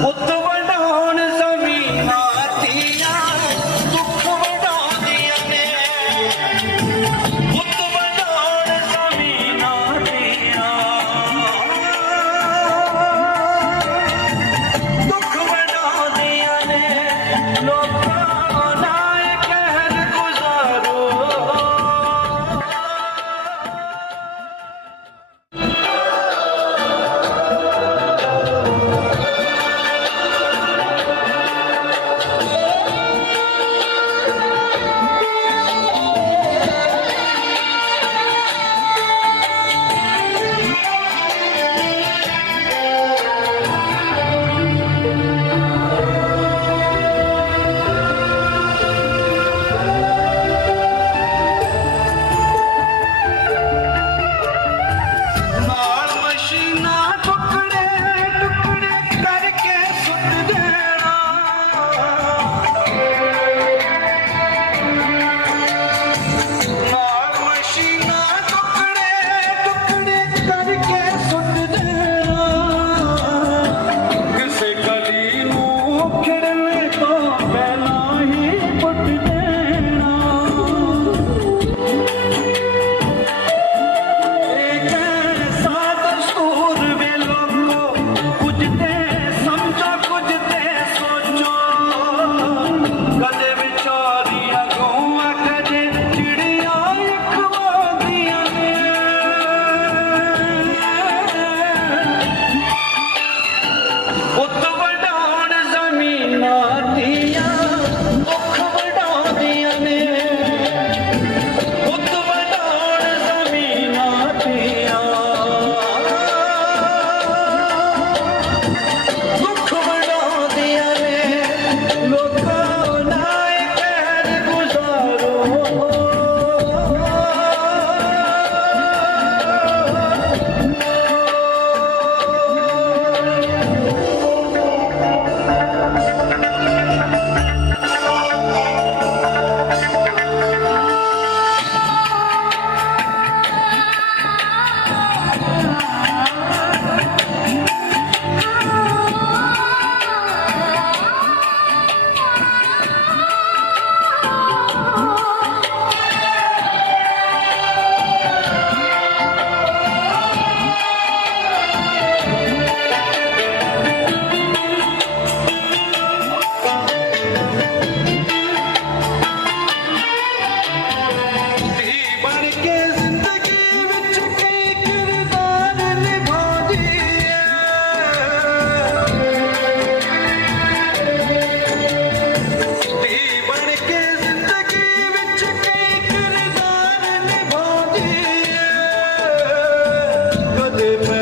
what Bye. रे मैं